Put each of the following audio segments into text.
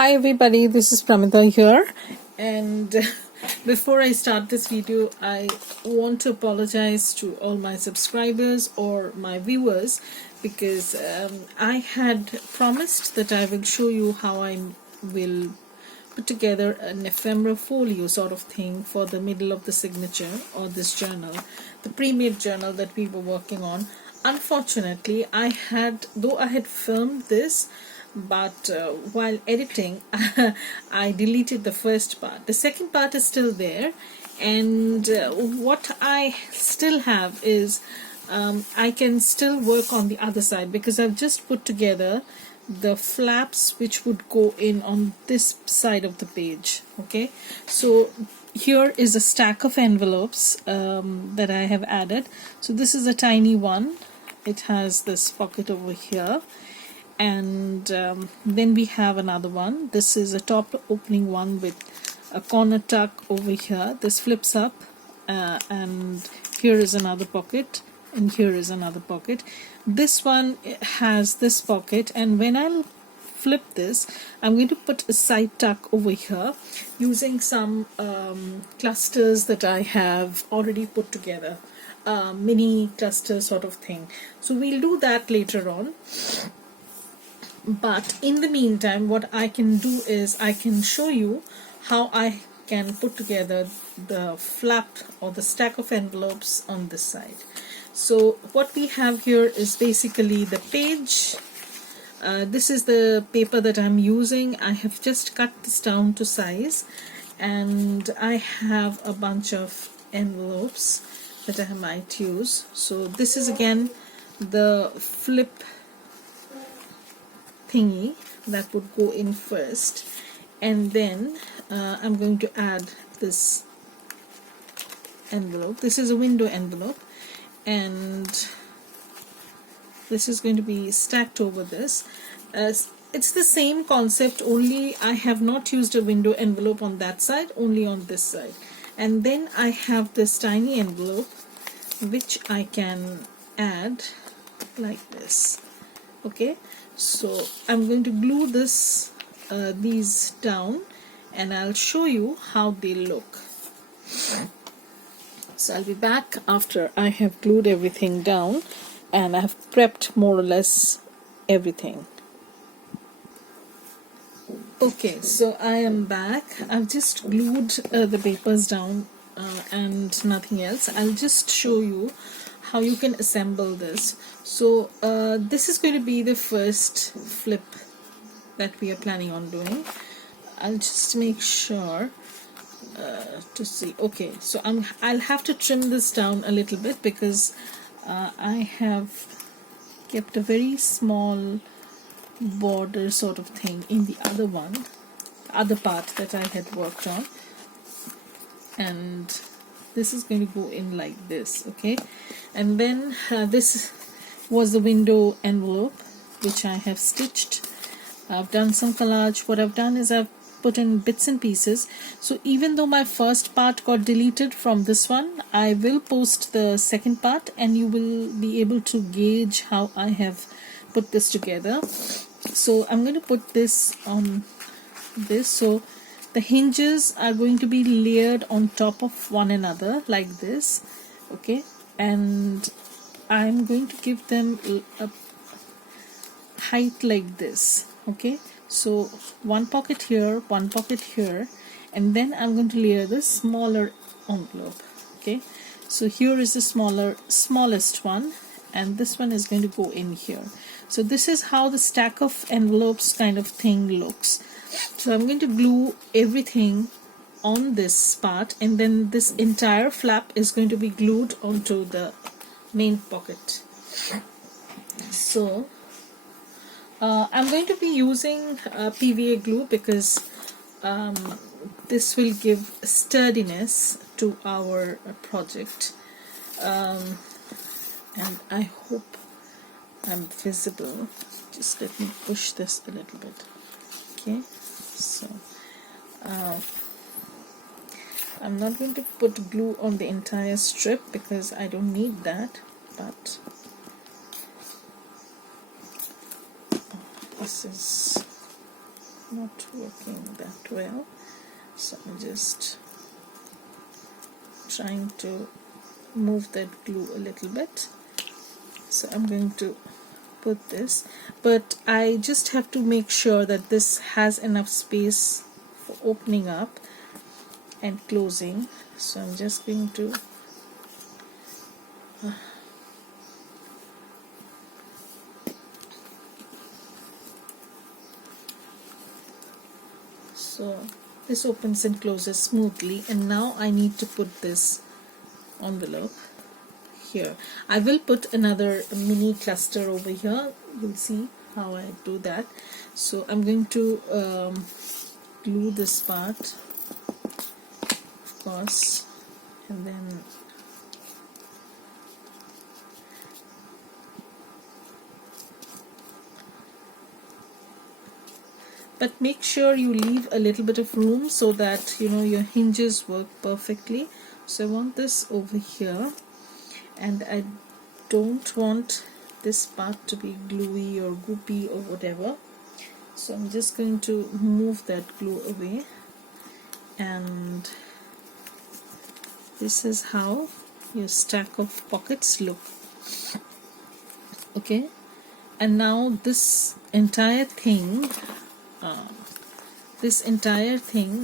Hi everybody, this is Pramita here, and before I start this video I want to apologize to all my subscribers or my viewers because I had promised that I will show you how I will put together an ephemera folio sort of thing for the middle of the signature or this journal, the pre-made journal that we were working on. Unfortunately, though I had filmed this, but while editing I deleted the first part. The second part is still there, and what I still have is I can still work on the other side because I've just put together the flaps which would go in on this side of the page. Okay, so here is a stack of envelopes that I have added. So this is a tiny one. It has this pocket over here, and then we have another one. This is a top opening one with a corner tuck over here. This flips up, and here is another pocket, and here is another pocket. This one has this pocket, and when I'll flip this, I'm going to put a side tuck over here using some clusters that I have already put together, mini cluster sort of thing. So we'll do that later on. But in the meantime, what I can do is I can show you how I can put together the flap or the stack of envelopes on this side. So what we have here is basically the page. This is the paper that I'm using. I have just cut this down to size, and I have a bunch of envelopes that I might use. So this is again the flip thingy that would go in first, and then I'm going to add this envelope. This is a window envelope, and this is going to be stacked over this. It's the same concept, only I have not used a window envelope on that side, only on this side. And then I have this tiny envelope which I can add like this. Okay, so I'm going to glue these down, and I'll show you how they look. So I'll be back after I have glued everything down and I have prepped more or less everything. Okay, so I am back. I've just glued the papers down and nothing else. I'll just show you how you can assemble this. So this is going to be the first flip that we are planning on doing. I'll just make sure to see. Okay, so I'll have to trim this down a little bit because I have kept a very small border sort of thing in the other one, the other part that I had worked on, and this is going to go in like this. Okay, and then this was the window envelope which I have stitched. I've done some collage. What I've done is I've put in bits and pieces. So even though my first part got deleted from this one, I will post the second part and you will be able to gauge how I have put this together. So I'm going to put this on this. So the hinges are going to be layered on top of one another like this. Okay, and I'm going to give them a height like this. Okay, so one pocket here, one pocket here, and then I'm going to layer the smaller envelope. Okay, so here is the smallest one, and this one is going to go in here. So this is how the stack of envelopes kind of thing looks. So I'm going to glue everything on this part, and then this entire flap is going to be glued onto the main pocket. So I'm going to be using PVA glue because this will give sturdiness to our project, and I hope I'm visible. Just let me push this a little bit. Okay, so I'm not going to put glue on the entire strip because I don't need that, but this is not working that well, so I'm just trying to move that glue a little bit. So I'm going to put this, but I just have to make sure that this has enough space for opening up and closing. So I'm just going to so this opens and closes smoothly, and now I need to put this envelope here. I will put another mini cluster over here. You'll see how I do that. So I'm going to glue this part, of course, and then but make sure you leave a little bit of room so that your hinges work perfectly. So I want this over here, and I don't want this part to be gluey or goopy or whatever. So I'm just going to move that glue away, and this is how your stack of pockets look. Okay, and now this entire thing,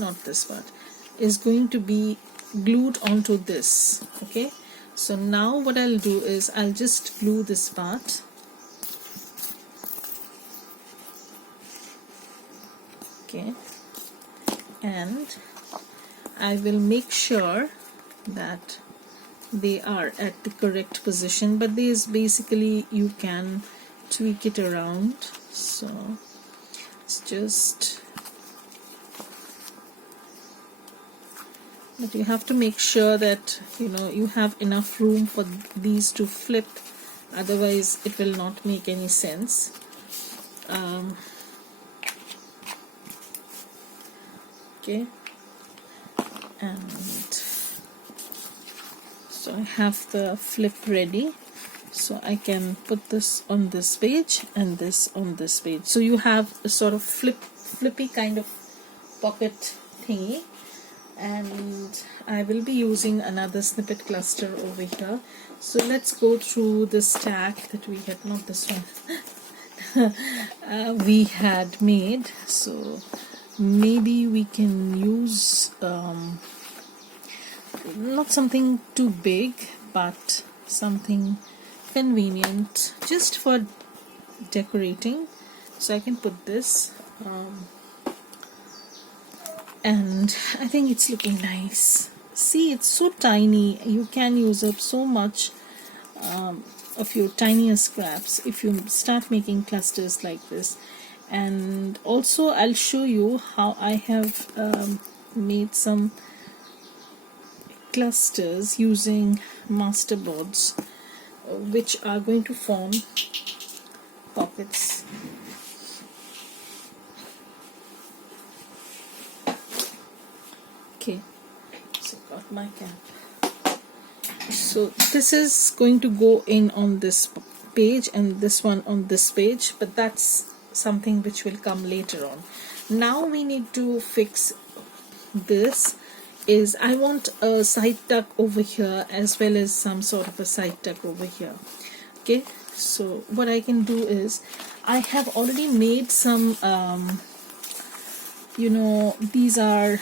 not this part, is going to be glued onto this. Okay, so now what I'll do is I'll just glue this part. Okay, and I will make sure that they are at the correct position, but these basically you can tweak it around. So it's just, but you have to make sure that you have enough room for these to flip, otherwise it will not make any sense. Okay, and so I have the flip ready, so I can put this on this page and this on this page. So you have a sort of flippy kind of pocket thingy, and I will be using another snippet cluster over here. So let's go through the stack that we had, not this one, we had made. So maybe we can use not something too big, but something convenient just for decorating. So I can put this, and I think it's looking nice. See, it's so tiny, you can use up so much of your tiniest scraps if you start making clusters like this. And also I'll show you how I have made some clusters using masterboards, which are going to form pockets. Okay, so got my cap. So this is going to go in on this page and this one on this page, but that's something which will come later on. Now we need to fix this. Is I want a side tuck over here as well as some sort of a side tuck over here. Okay, so what I can do is I have already made some these are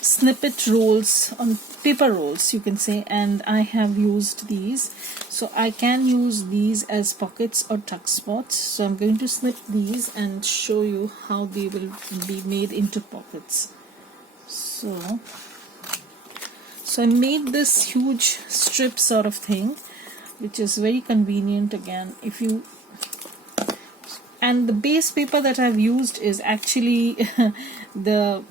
snippet rolls, on paper rolls you can say, and I have used these, so I can use these as pockets or tuck spots. So I'm going to snip these and show you how they will be made into pockets. So I made this huge strip sort of thing, which is very convenient again. And the base paper that I've used is actually the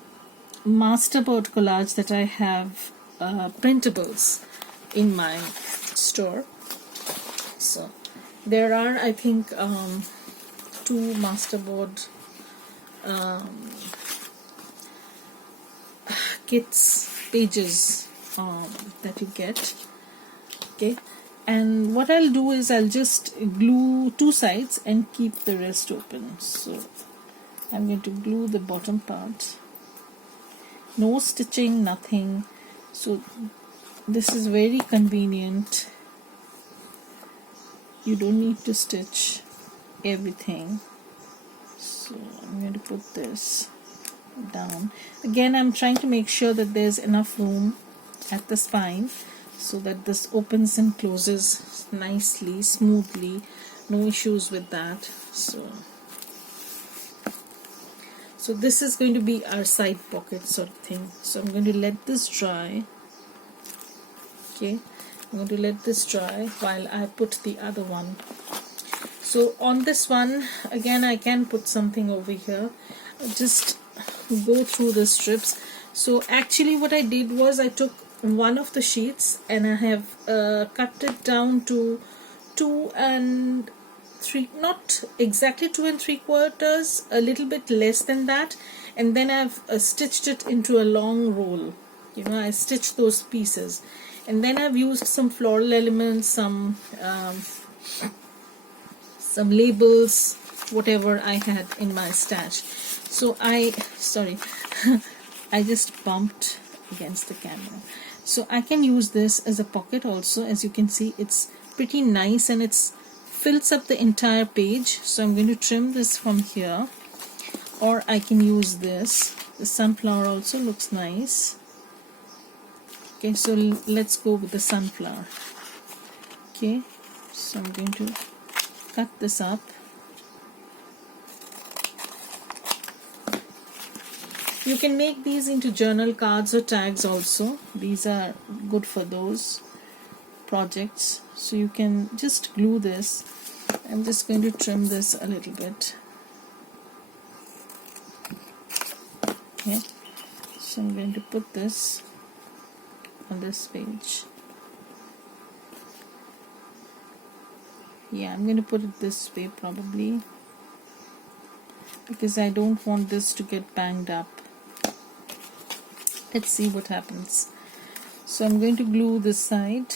masterboard collage that I have printables in my store. So there are, I think, 2 masterboard kits pages that you get. Okay, and what I'll do is I'll just glue 2 sides and keep the rest open. So I'm going to glue the bottom part. No stitching, nothing. So this is very convenient. You don't need to stitch everything. So I'm going to put this down. Again, I'm trying to make sure that there's enough room at the spine so that this opens and closes nicely, smoothly. No issues with that. So this is going to be our side pocket sort of thing. So I'm going to let this dry. Okay, I'm going to let this dry while I put the other one. So on this one, again, I can put something over here. Just go through the strips. So actually what I did was I took one of the sheets and I have cut it down to 2 and 3, not exactly 2 3/4, a little bit less than that, and then I've stitched it into a long roll. You know, I stitched those pieces, and then I've used some floral elements, some labels, whatever I had in my stash. So I just bumped against the camera. So I can use this as a pocket also. As you can see, it's pretty nice and it's fills up the entire page. So I'm going to trim this from here, or I can use this. The sunflower also looks nice. Okay, so let's go with the sunflower. Okay, so I'm going to cut this up. You can make these into journal cards or tags also. These are good for those projects. So you can just glue this. I'm just going to trim this a little bit. Okay, so I'm going to put this on this page. Yeah, I'm going to put it this way probably, because I don't want this to get banged up. Let's see what happens. So I'm going to glue this side.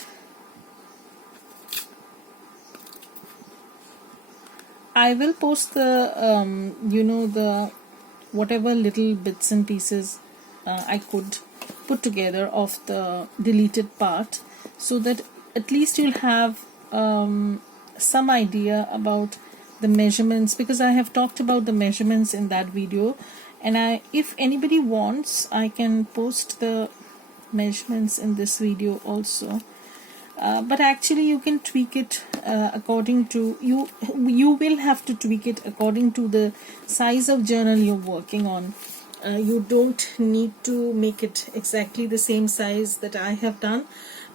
I will post the the whatever little bits and pieces I could put together of the deleted part, so that at least you'll have some idea about the measurements, because I have talked about the measurements in that video, and if anybody wants, I can post the measurements in this video also. But actually you can tweak it according to you will have to tweak it according to the size of journal you're working on. You don't need to make it exactly the same size that I have done,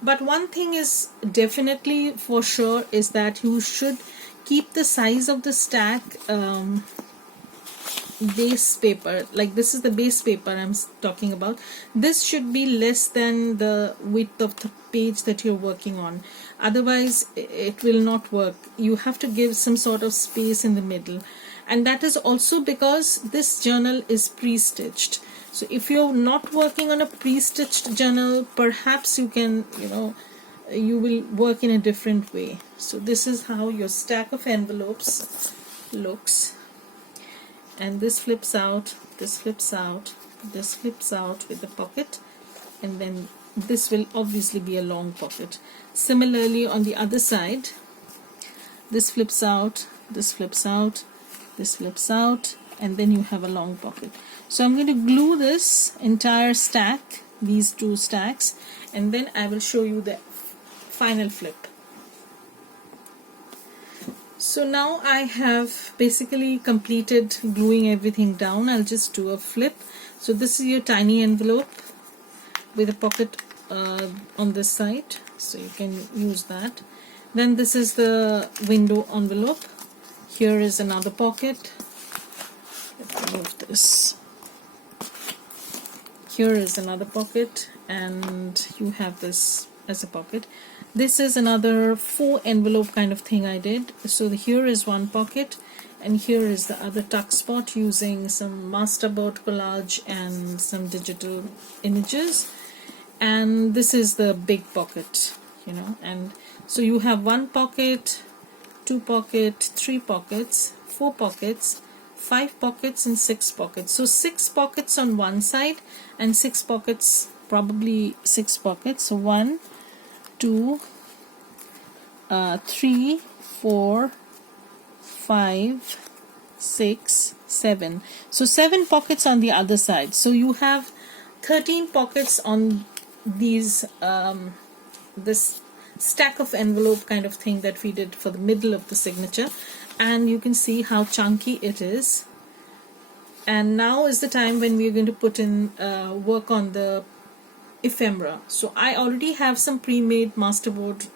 but one thing is definitely for sure is that you should keep the size of the stack base paper, like this is the base paper I'm talking about. This should be less than the width of the page that you're working on, otherwise it will not work. You have to give some sort of space in the middle, and that is also because this journal is pre-stitched. So if you're not working on a pre-stitched journal, perhaps you can, you will work in a different way. So this is how your stack of envelopes looks. And this flips out, this flips out, this flips out with the pocket, and then this will obviously be a long pocket. Similarly on the other side, this flips out, this flips out, this flips out, and then you have a long pocket. So I'm going to glue this entire stack, these two stacks, and then I will show you the final flip. So now I have basically completed gluing everything down. I'll just do a flip. So this is your tiny envelope with a pocket on this side, so you can use that. Then this is the window envelope. Here is another pocket. Let me move this. Here is another pocket, and you have this as a pocket. This is another 4 envelope kind of thing I did. So here is one pocket, and here is the other tuck spot using some masterboard collage and some digital images. And this is the big pocket, and so you have 1 pocket, 2 pocket, 3 pockets, 4 pockets, 5 pockets and 6 pockets. So 6 pockets on one side and 6 pockets, probably 6 pockets. So 1, 2, 3, 4, 5, 6, 7. So 7 pockets on the other side. So you have 13 pockets on these this stack of envelope kind of thing that we did for the middle of the signature, and you can see how chunky it is. And now is the time when we're going to put in work on the ephemera. So I already have some pre-made masterboard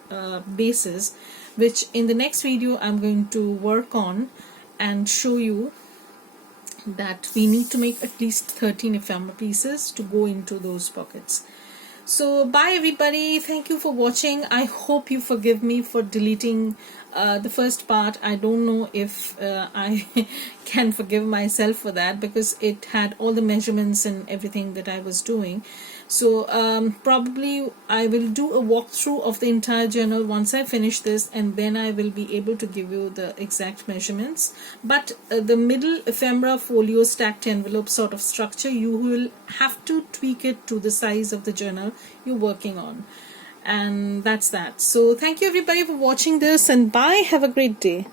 bases, which in the next video I'm going to work on and show you that we need to make at least 13 ephemera pieces to go into those pockets. So bye everybody, thank you for watching. I hope you forgive me for deleting the first part. I don't know if I can forgive myself for that, because it had all the measurements and everything that I was doing. So probably I will do a walkthrough of the entire journal once I finish this, and then I will be able to give you the exact measurements. But the middle ephemera folio stacked envelope sort of structure, you will have to tweak it to the size of the journal you're working on. And that's that. So thank you everybody for watching this, and bye, have a great day.